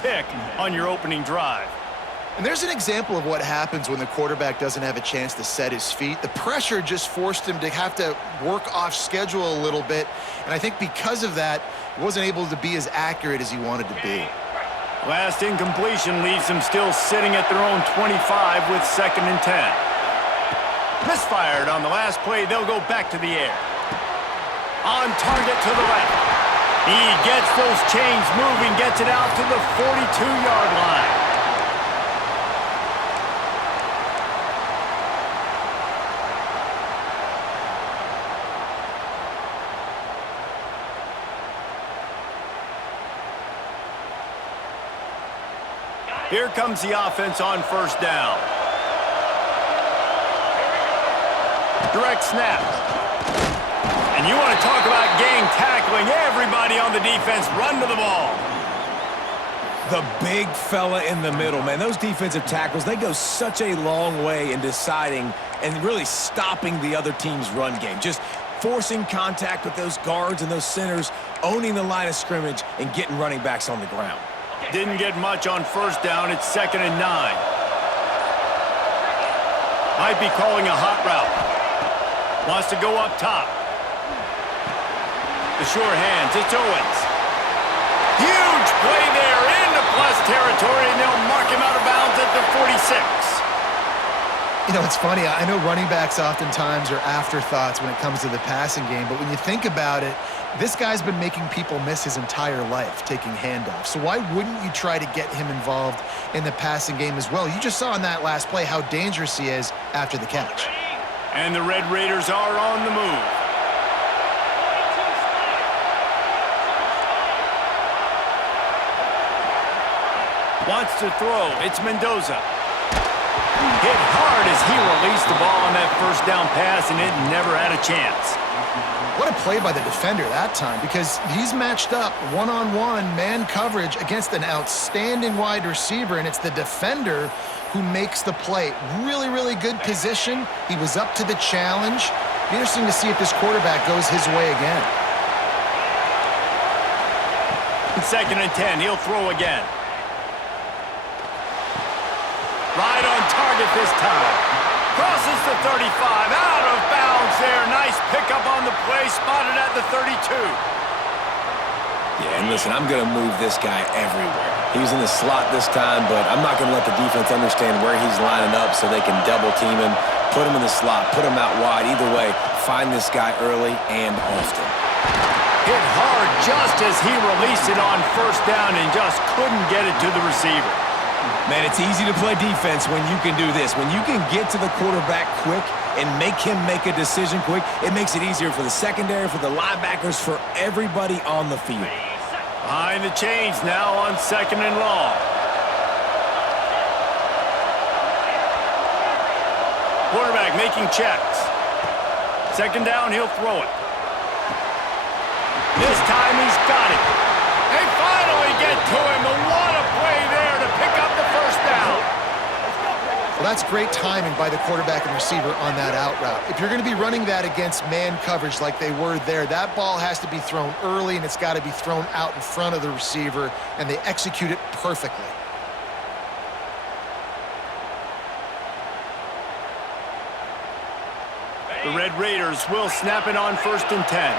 pick on your opening drive. And there's an example of what happens when the quarterback doesn't have a chance to set his feet. The pressure just forced him to have to work off schedule a little bit. And I think because of that, he wasn't able to be as accurate as he wanted to be. Last incompletion leaves them still sitting at their own 25 with 2nd and 10. Misfired on the last play. They'll go back to the air. On target to the left. He gets those chains moving, gets it out to the 42-yard line. Here comes the offense on 1st down. Direct snap. And you want to talk about gang tackling. Everybody on the defense run to the ball. The big fella in the middle, man. Those defensive tackles, they go such a long way in deciding and really stopping the other team's run game. Just forcing contact with those guards and those centers, owning the line of scrimmage, and getting running backs on the ground. Didn't get much on 1st down. It's 2nd and 9. Might be calling a hot route. Wants to go up top. The sure hands. It's Owens. Huge play there into plus territory, and they'll mark him out of bounds at the 46. You know, it's funny. I know running backs oftentimes are afterthoughts when it comes to the passing game, but when you think about it, this guy's been making people miss his entire life taking handoffs. So why wouldn't you try to get him involved in the passing game as well? You just saw in that last play how dangerous he is after the catch. And the Red Raiders are on the move. Wants to throw. It's Mendoza. Hit hard as he released the ball on that 1st down pass, and it never had a chance. What a play by the defender that time, because he's matched up one-on-one man coverage against an outstanding wide receiver, and it's the defender who makes the play. Really, really good position. He was up to the challenge. Be interesting to see if this quarterback goes his way again. 2nd and 10. He'll throw again. Right on target this time. Crosses the 35. Out of bounds there. Nice pickup on the play. Spotted at the 32. Yeah, and listen, I'm going to move this guy everywhere. He's in the slot this time, but I'm not going to let the defense understand where he's lining up so they can double team him, put him in the slot, put him out wide. Either way, find this guy early and often. Hit hard just as he released it on 1st down and just couldn't get it to the receiver. Man, it's easy to play defense when you can do this. When you can get to the quarterback quick and make him make a decision quick, it makes it easier for the secondary, for the linebackers, for everybody on the field. Behind the chains now on 2nd and long. Quarterback making checks. 2nd down, he'll throw it. This time he's got it. They finally get to him. What a play there to pick up the 1st down. Well, that's great timing by the quarterback and receiver on that out route. If you're going to be running that against man coverage like they were there, that ball has to be thrown early, and it's got to be thrown out in front of the receiver, and they execute it perfectly. The Red Raiders will snap it on 1st and 10.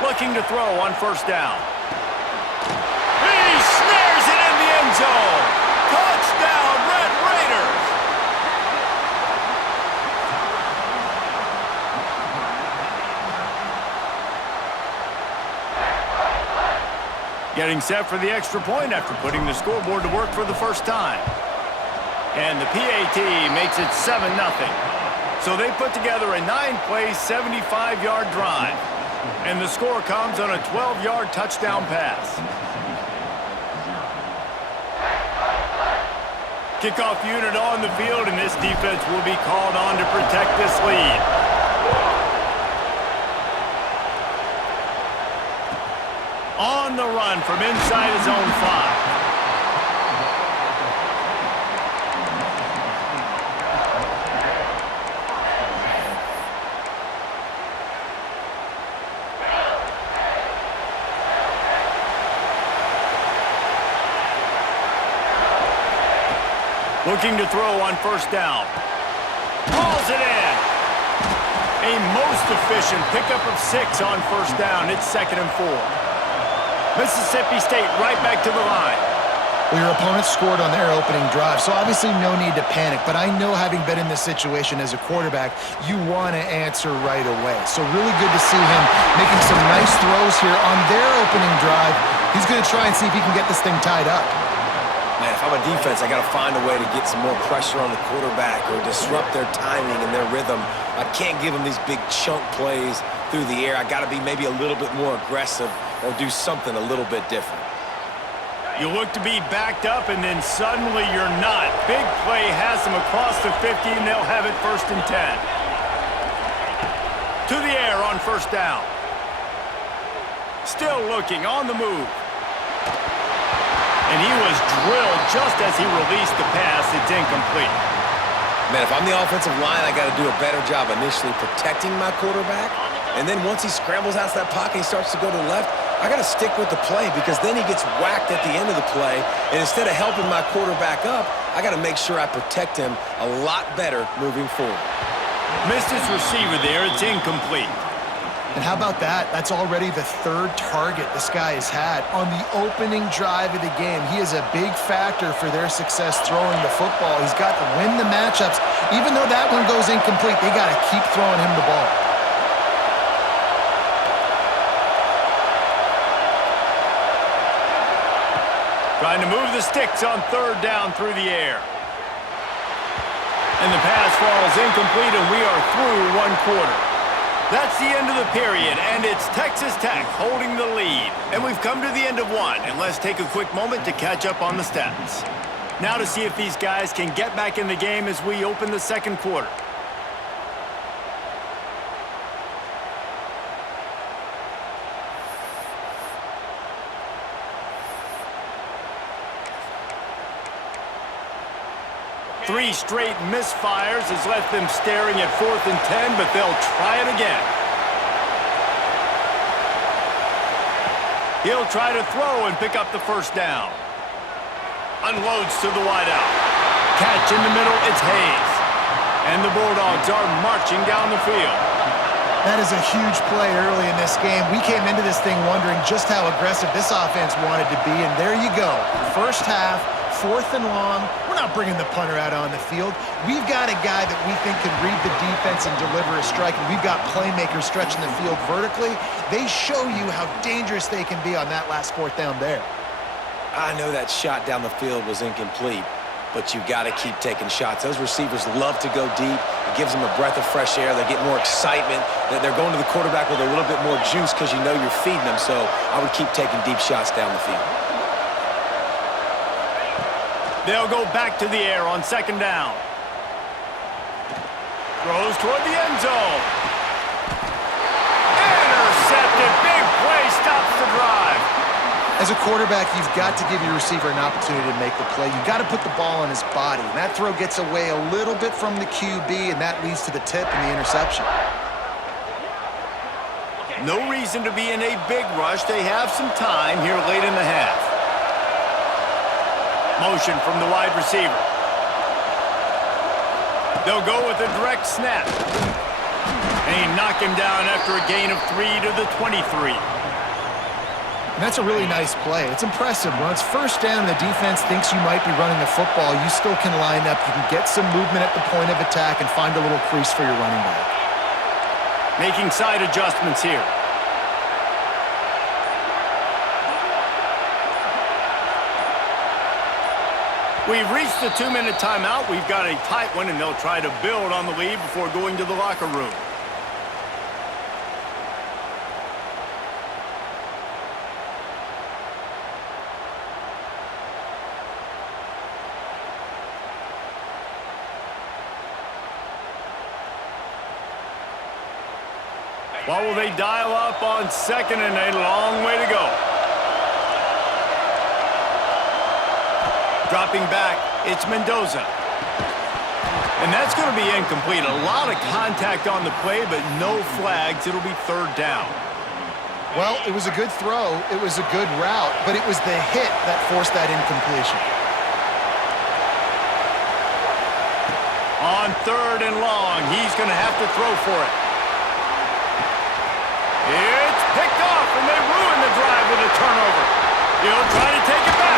Looking to throw on 1st down. He snares it in the end zone. Touchdown, Red Raiders. Getting set for the extra point after putting the scoreboard to work for the 1st time. And the PAT makes it 7-0. So they put together a 9-play, 75-yard drive. And the score comes on a 12-yard touchdown pass. Kickoff unit on the field, and this defense will be called on to protect this lead. On the run from inside his own 5. Looking to throw on first down. Hauls it in. A most efficient pickup of 6 on first down. It's 2nd and 4. Mississippi State right back to the line. Well, your opponent scored on their opening drive, so obviously no need to panic. But I know, having been in this situation as a quarterback, you want to answer right away. So really good to see him making some nice throws here on their opening drive. He's going to try and see if he can get this thing tied up. Man, if I'm a defense, I got to find a way to get some more pressure on the quarterback or disrupt their timing and their rhythm. I can't give them these big chunk plays through the air. I got to be maybe a little bit more aggressive or do something a little bit different. You look to be backed up, and then suddenly you're not. Big play has them across the 50, and they'll have it 1st and 10. To the air on first down. Still looking, on the move. And he was drilled just as he released the pass. It's incomplete. Man, if I'm the offensive line, I got to do a better job initially protecting my quarterback. And then once he scrambles out of that pocket, he starts to go to the left, I got to stick with the play, because then he gets whacked at the end of the play. And instead of helping my quarterback up, I got to make sure I protect him a lot better moving forward. Missed his receiver there. It's incomplete. And how about that? That's already the 3rd target this guy has had on the opening drive of the game. He is a big factor for their success throwing the football. He's got to win the matchups. Even though that one goes incomplete, they got to keep throwing him the ball. Trying to move the sticks on 3rd down through the air. And the pass falls incomplete, and we are through 1 quarter. That's the end of the period, and it's Texas Tech holding the lead. And we've come to the end of 1, and let's take a quick moment to catch up on the stats. Now to see if these guys can get back in the game as we open the 2nd quarter. Three straight misfires has left them staring at 4th and 10, but they'll try it again. He'll try to throw and pick up the first down. Unloads to the wideout. Catch in the middle, it's Hayes. And the Bulldogs are marching down the field. That is a huge play early in this game. We came into this thing wondering just how aggressive this offense wanted to be, and there you go. First half, 4th and long. We're not bringing the punter out on the field. We've got a guy that we think can read the defense and deliver a strike, and we've got playmakers stretching the field vertically. They show you how dangerous they can be on that last 4th down there. I know that shot down the field was incomplete, but you got to keep taking shots. Those receivers love to go deep. It gives them a breath of fresh air. They get more excitement. They're going to the quarterback with a little bit more juice because you know you're feeding them. So I would keep taking deep shots down the field. They'll go back to the air on 2nd down. Throws toward the end zone. Intercepted. Big play stops the drive. As a quarterback, you've got to give your receiver an opportunity to make the play. You've got to put the ball on his body. And that throw gets away a little bit from the QB, and that leads to the tip and the interception. No reason to be in a big rush. They have some time here late in the half. Motion from the wide receiver. They'll go with a direct snap. And he knocked him down after a gain of 3 to the 23. And that's a really nice play. It's impressive. When it's first down and the defense thinks you might be running the football, you still can line up. You can get some movement at the point of attack and find a little crease for your running back. Making side adjustments here. We've reached the 2-minute timeout. We've got a tight one, and they'll try to build on the lead before going to the locker room. What will they dial up on 2nd and a long way to go? Dropping back, it's Mendoza. And that's going to be incomplete. A lot of contact on the play, but no flags. It'll be 3rd down. Well, it was a good throw. It was a good route, but it was the hit that forced that incompletion. On 3rd and long, he's going to have to throw for it. It's picked off, and they ruin the drive with a turnover. He'll try to take it back.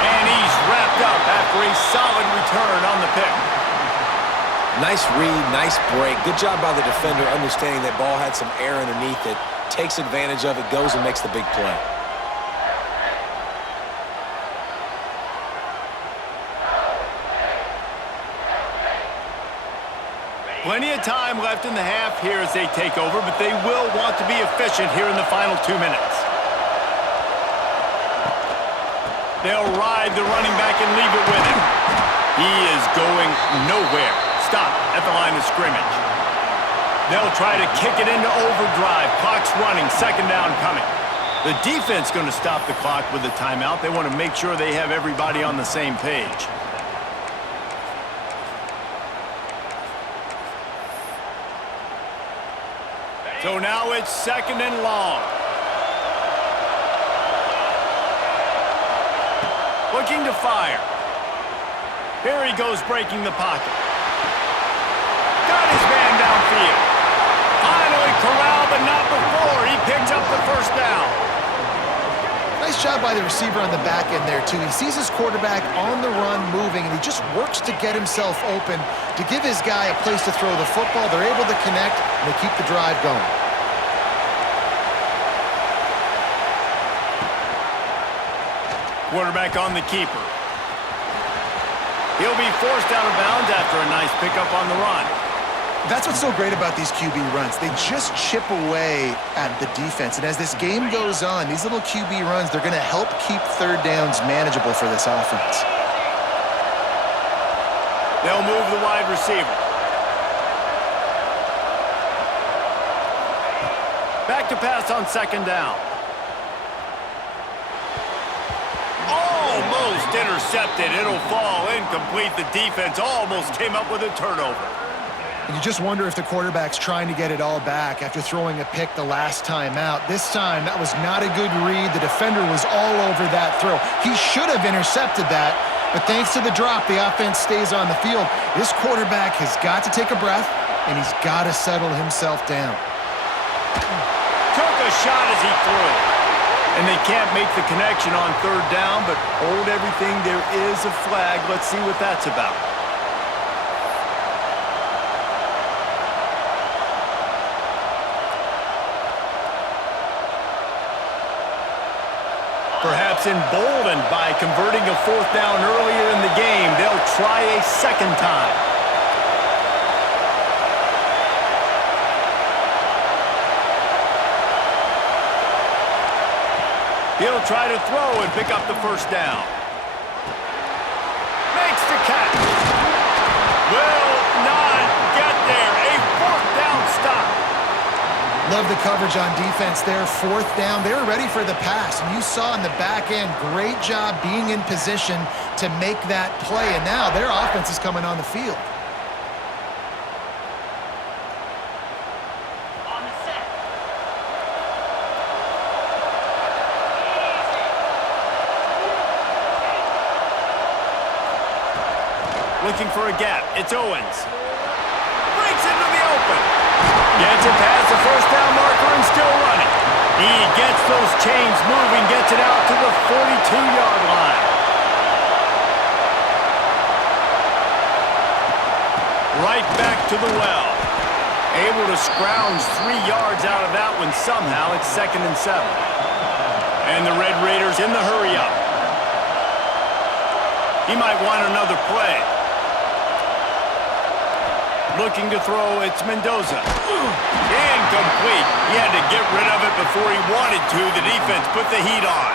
And he's wrapped up after a solid return on the pick. Nice read, nice break. Good job by the defender understanding that ball had some air underneath it. Takes advantage of it, goes and makes the big play. Plenty of time left in the half here as they take over, but they will want to be efficient here in the final 2 minutes. They'll ride the running back and leave it with him. He is going nowhere. Stop at the line of scrimmage. They'll try to kick it into overdrive. Clock's running, 2nd down coming. The defense going to stop the clock with a timeout. They want to make sure they have everybody on the same page. So now it's 2nd and long. Looking to fire. Here he goes breaking the pocket. Got his man downfield. Finally corralled, but not before. He picks up the 1st down. Nice job by the receiver on the back end there, too. He sees his quarterback on the run moving, and he just works to get himself open to give his guy a place to throw the football. They're able to connect, and they keep the drive going. Quarterback on the keeper. He'll be forced out of bounds after a nice pickup on the run. That's what's so great about these QB runs. They just chip away at the defense. And as this game goes on, these little QB runs, they're going to help keep 3rd downs manageable for this offense. They'll move the wide receiver. Back to pass on 2nd down. Almost intercepted. It'll fall incomplete. The defense almost came up with a turnover. And you just wonder if the quarterback's trying to get it all back after throwing a pick the last time out. This time, that was not a good read. The defender was all over that throw. He should have intercepted that, but thanks to the drop, the offense stays on the field. This quarterback has got to take a breath, and he's got to settle himself down. Took a shot as he threw. And they can't make the connection on 3rd down, but hold everything. There is a flag. Let's see what that's about. Perhaps emboldened by converting a 4th down earlier in the game, they'll try a 2nd time. He'll try to throw and pick up the 1st down. Makes the catch. Will not get there. A 4th down stop. Love the coverage on defense there. 4th down. They were ready for the pass. And you saw in the back end, great job being in position to make that play. And now their offense is coming on the field. Looking for a gap. It's Owens. Breaks into the open. Gets it past the 1st down marker and still running. He gets those chains moving, gets it out to the 42-yard line. Right back to the well. Able to scrounge 3 yards out of that one somehow. It's 2nd and 7. And the Red Raiders in the hurry-up. He might want another play. Looking to throw, it's Mendoza. Incomplete. He had to get rid of it before he wanted to. The defense put the heat on.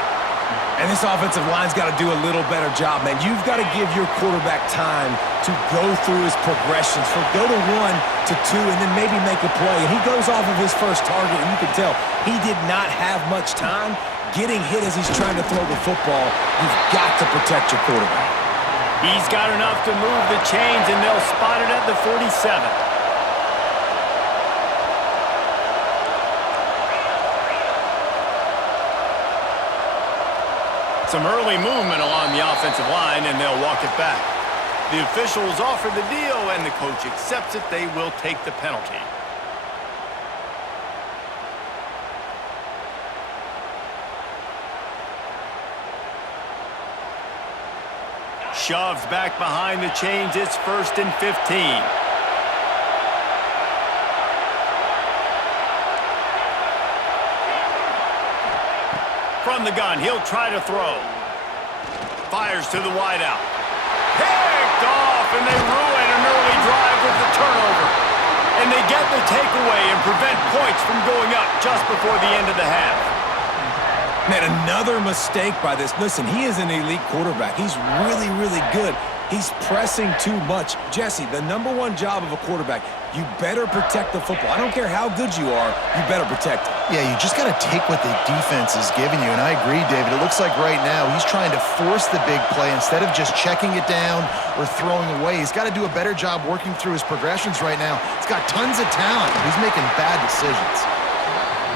And this offensive line's got to do a little better job, man. You've got to give your quarterback time to go through his progressions. For go to 1 to 2 and then maybe make a play. And he goes off of his first target, and you can tell he did not have much time getting hit as he's trying to throw the football. You've got to protect your quarterback. He's got enough to move the chains, and they'll spot it at the 47. Some early movement along the offensive line, and they'll walk it back. The officials offer the deal, and the coach accepts it. They will take the penalty. Shoves back behind the chains. It's 1st and 15. From the gun, he'll try to throw. Fires to the wideout. Picked off, and they ruin an early drive with the turnover. And they get the takeaway and prevent points from going up just before the end of the half. Man, another mistake by this. Listen, he is an elite quarterback. He's really, really good. He's pressing too much. Jesse, the #1 job of a quarterback, you better protect the football. I don't care how good you are, you better protect it. Yeah, you just got to take what the defense is giving you. And I agree, David. It looks like right now he's trying to force the big play instead of just checking it down or throwing away. He's got to do a better job working through his progressions right now. He's got tons of talent. He's making bad decisions.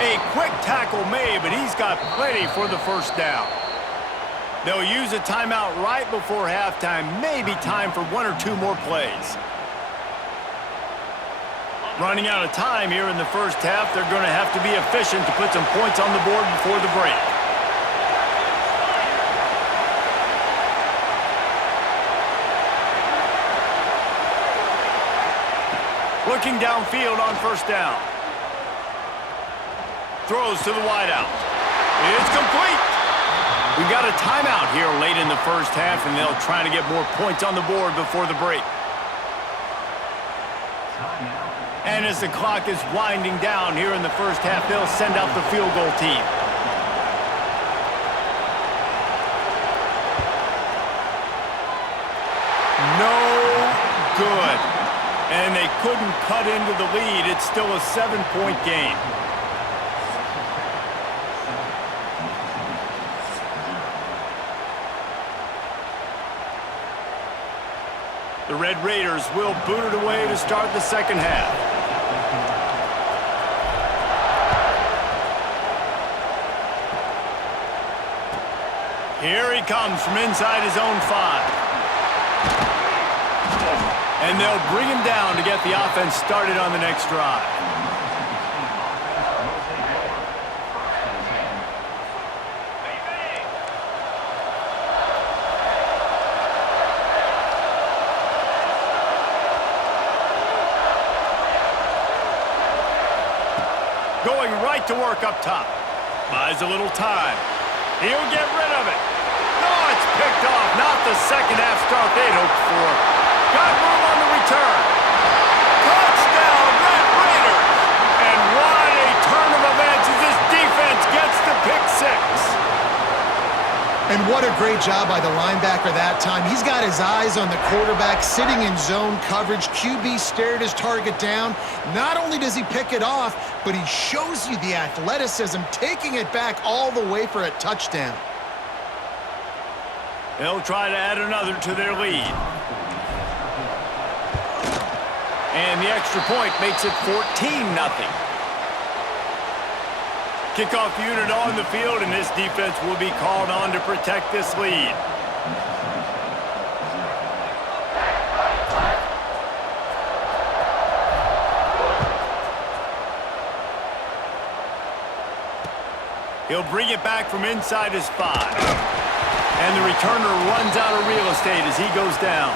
A quick tackle made, but he's got plenty for the first down. They'll use a timeout right before halftime. Maybe time for 1 or 2 more plays. Running out of time here in the first half. They're going to have to be efficient to put some points on the board before the break. Looking downfield on first down. Throws to the wideout. It's complete. We've got a timeout here late in the first half, and they'll try to get more points on the board before the break. And as the clock is winding down here in the first half, they'll send out the field goal team. No good. And they couldn't cut into the lead. It's still a 7-point game. The Red Raiders will boot it away to start the second half. Here he comes from inside his own 5. And they'll bring him down to get the offense started on the next drive. Going right to work up top. Buys a little time. He'll get rid of it. No, it's picked off. Not the second half start they'd hoped for. Got room on the return. Touchdown, Red Raiders! And what a turn of events as this defense gets the pick 6. And what a great job by the linebacker that time. He's got his eyes on the quarterback, sitting in zone coverage. QB stared his target down. Not only does he pick it off, but he shows you the athleticism, taking it back all the way for a touchdown. They'll try to add another to their lead. And the extra point makes it 14-0. Kickoff unit on the field, and this defense will be called on to protect this lead. He'll bring it back from inside his 5. And the returner runs out of real estate as he goes down.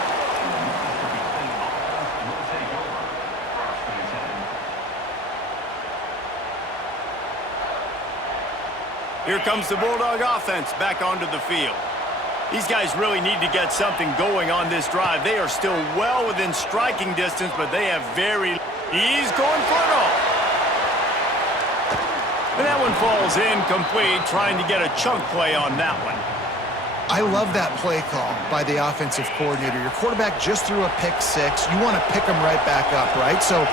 Here comes the Bulldog offense back onto the field. These guys really need to get something going on this drive. They are still well within striking distance, but they have He's going for it all. And that one falls incomplete, trying to get a chunk play on that one. I love that play call by the offensive coordinator. Your quarterback just threw a pick 6. You want to pick him right back up, right? So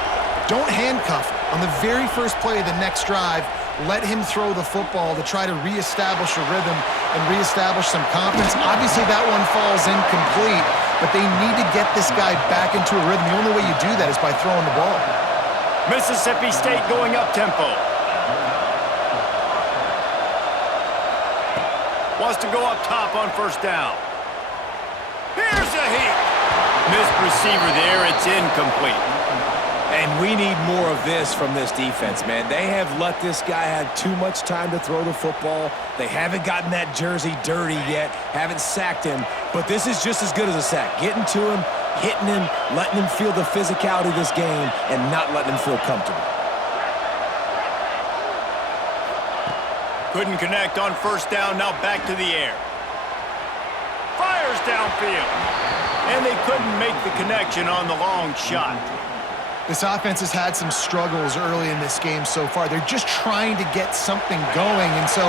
don't handcuff him. On the very first play of the next drive, let him throw the football to try to reestablish a rhythm and reestablish some confidence. Obviously, that one falls incomplete, but they need to get this guy back into a rhythm. The only way you do that is by throwing the ball. Mississippi State going up-tempo. Wants to go up top on first down. Here's a heat. Missed receiver there. It's incomplete. And we need more of this from this defense, man. They have let this guy have too much time to throw the football. They haven't gotten that jersey dirty yet, haven't sacked him. But this is just as good as a sack. Getting to him, hitting him, letting him feel the physicality of this game, and not letting him feel comfortable. Couldn't connect on first down. Now back to the air. Fires downfield. And they couldn't make the connection on the long shot. This offense has had some struggles early in this game so far. They're just trying to get something going, and so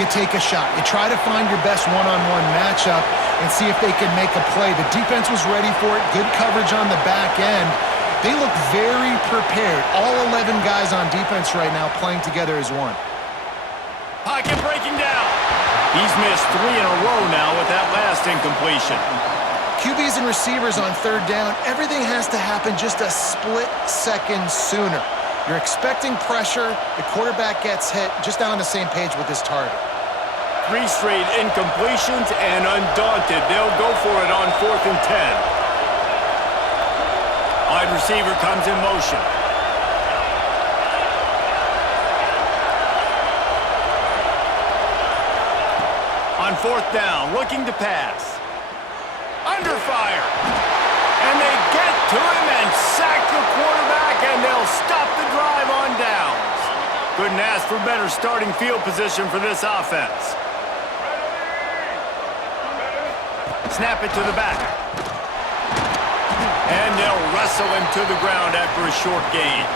you take a shot. You try to find your best one-on-one matchup and see if they can make a play. The defense was ready for it. Good coverage on the back end. They look very prepared. All 11 guys on defense right now playing together as one. Pocket breaking down. He's missed 3 in a row now with that last incompletion. QBs and receivers on third down, everything has to happen just a split second sooner. You're expecting pressure, the quarterback gets hit, just not on the same page with his target. 3 straight incompletions, and undaunted, they'll go for it on 4th and 10. Wide receiver comes in motion. On 4th down, looking to pass. Under fire. And they get to him and sack the quarterback, and they'll stop the drive on downs. Couldn't ask for better starting field position for this offense. Snap it to the back. And they'll wrestle him to the ground after a short gain.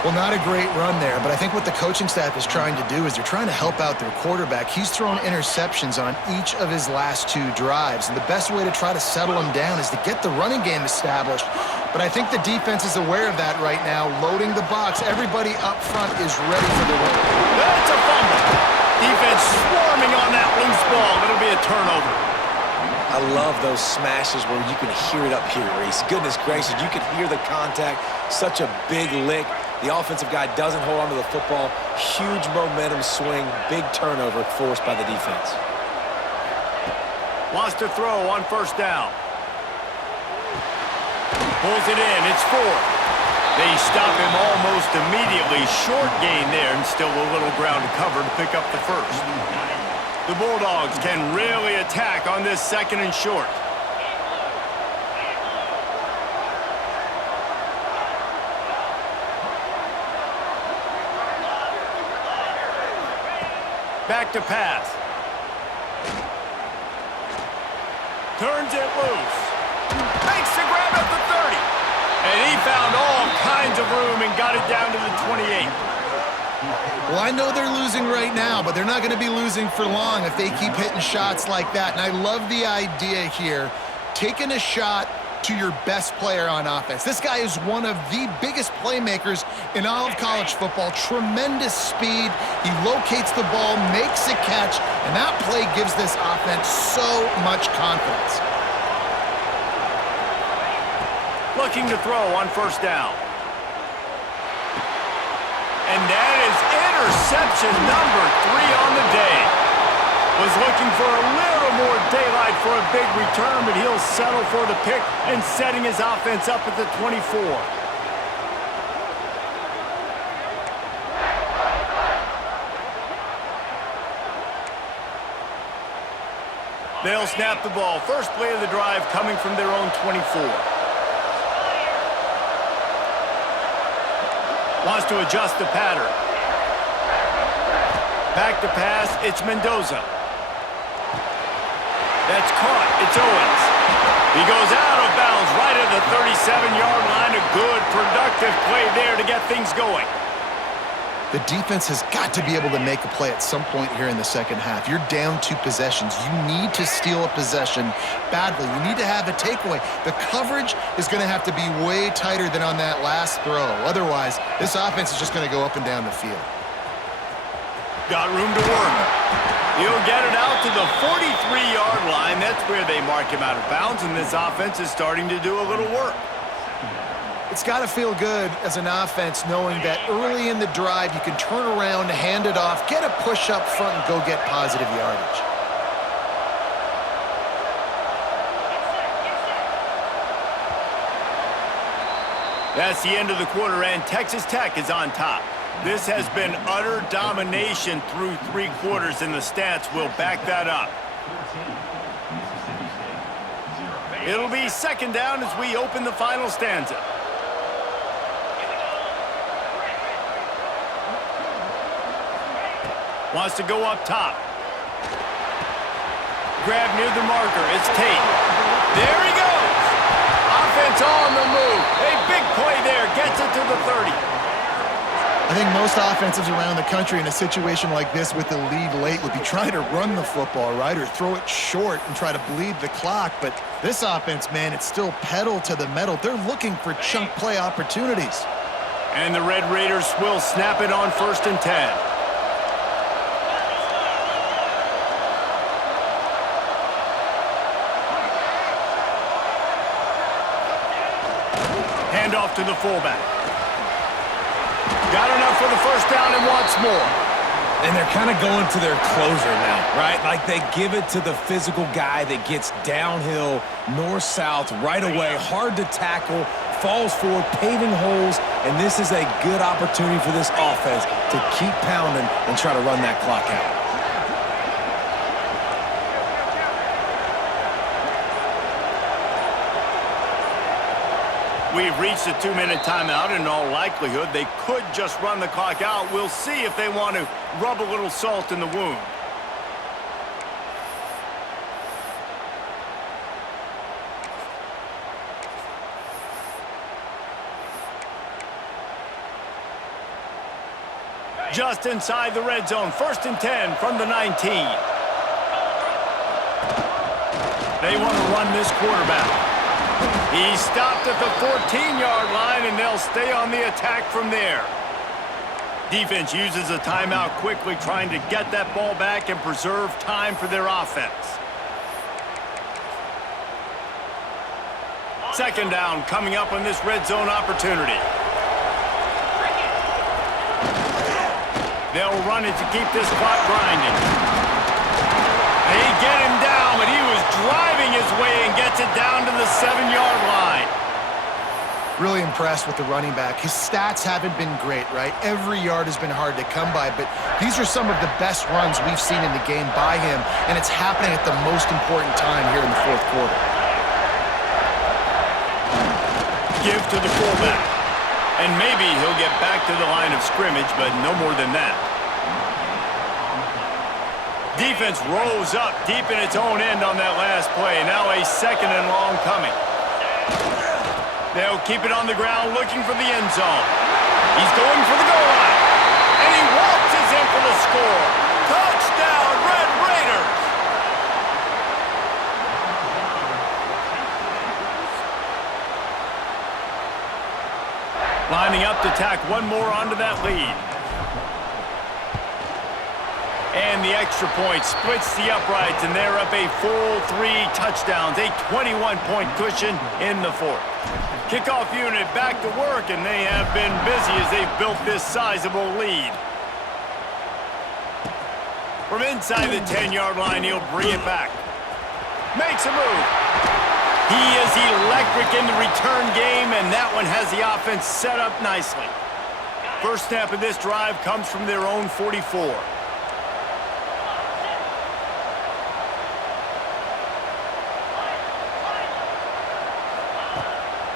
Well, not a great run there, but I think what the coaching staff is trying to do is they're trying to help out their quarterback. He's thrown interceptions on each of his last 2 drives, and the best way to try to settle him down is to get the running game established. But I think the defense is aware of that right now, loading the box. Everybody up front is ready for the run. That's a fumble. Defense swarming on that loose ball. It'll be a turnover. I love those smashes where you can hear it up here, Reese. Goodness gracious, you can hear the contact. Such a big lick. The offensive guy doesn't hold on to the football. Huge momentum swing. Big turnover forced by the defense. Wants to throw on first down. Pulls it in. It's 4. They stop him almost immediately. Short gain there, and still a little ground to cover to pick up the first. The Bulldogs can really attack on this 2nd and short. Back to pass. Turns it loose. Makes the grab at the 30. And he found all kinds of room and got it down to the 28. Well, I know they're losing right now, but they're not going to be losing for long if they keep hitting shots like that. And I love the idea here, taking a shot to your best player on offense. This guy is one of the biggest playmakers in all of college football. Tremendous speed. He locates the ball, makes a catch, and that play gives this offense so much confidence. Looking to throw on first down. And that is interception number 3 on the day. Was looking for a little more daylight for a big return, but he'll settle for the pick and setting his offense up at the 24. They'll snap the ball. First play of the drive coming from their own 24. Wants to adjust the pattern. Back to pass, it's Mendoza. That's caught, it's Owens. He goes out of bounds right at the 37-yard line. A good, productive play there to get things going. The defense has got to be able to make a play at some point here in the second half. You're down 2 possessions. You need to steal a possession badly. You need to have a takeaway. The coverage is going to have to be way tighter than on that last throw. Otherwise, this offense is just going to go up and down the field. Got room to work. He'll get it out to the 43-yard line. That's where they mark him out of bounds, and this offense is starting to do a little work. It's got to feel good as an offense knowing that early in the drive you can turn around, hand it off, get a push up front, and go get positive yardage. That's the end of the quarter, and Texas Tech is on top. This has been utter domination through 3 quarters, and the stats will back that up. It'll be second down as we open the final stanza. Wants to go up top. Grab near the marker. It's Tate. There he goes. Offense on the move. A big play there. Gets it to the 30. I think most offenses around the country in a situation like this with the lead late would be trying to run the football, right, or throw it short and try to bleed the clock. But this offense, man, it's still pedal to the metal. They're looking for chunk play opportunities. And the Red Raiders will snap it on 1st and 10. Handoff to the fullback. Got enough for the first down and wants more. And they're kind of going to their closer now, right? Like they give it to the physical guy that gets downhill, north-south, right away, hard to tackle, falls forward, paving holes, and this is a good opportunity for this offense to keep pounding and try to run that clock out. We've reached the 2-minute timeout. In all likelihood, they could just run the clock out. We'll see if they want to rub a little salt in the wound. Just inside the red zone. 1st and 10 from the 19. They want to run this quarterback. He stopped at the 14-yard line, and they'll stay on the attack from there. Defense uses a timeout quickly, trying to get that ball back and preserve time for their offense. Second down coming up on this red zone opportunity. They'll run it to keep this clock grinding. They get him down, but he was driving his way and gets it down to the 7-yard line. Really impressed with the running back. His stats haven't been great, right? Every yard has been hard to come by, but these are some of the best runs we've seen in the game by him, and it's happening at the most important time here in the 4th quarter. Give to the fullback. And maybe he'll get back to the line of scrimmage, but no more than that. Defense rose up deep in its own end on that last play. Now a 2nd and long coming. They'll keep it on the ground looking for the end zone. He's going for the goal line. And he waltzes in for the score. Touchdown, Red Raiders! Lining up to tack one more onto that lead. And the extra point splits the uprights, and they're up a full 3 touchdowns, a 21-point cushion in the 4th. Kickoff unit back to work, and they have been busy as they've built this sizable lead. From inside the 10-yard line, he'll bring it back. Makes a move. He is electric in the return game, and that one has the offense set up nicely. First snap of this drive comes from their own 44.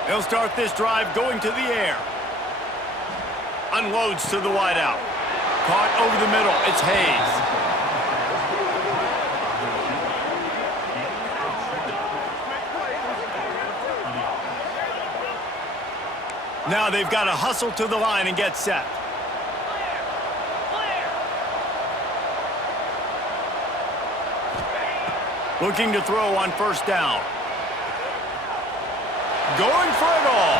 They'll start this drive going to the air. Unloads to the wideout. Caught over the middle. It's Hayes. Now they've got to hustle to the line and get set. Looking to throw on first down. Going for it all.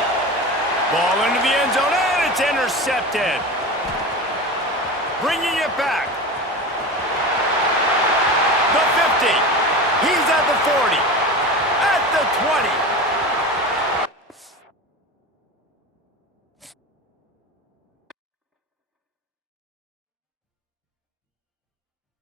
Ball into the end zone, and it's intercepted. Bringing it back. The 50. He's at the 40. At the 20.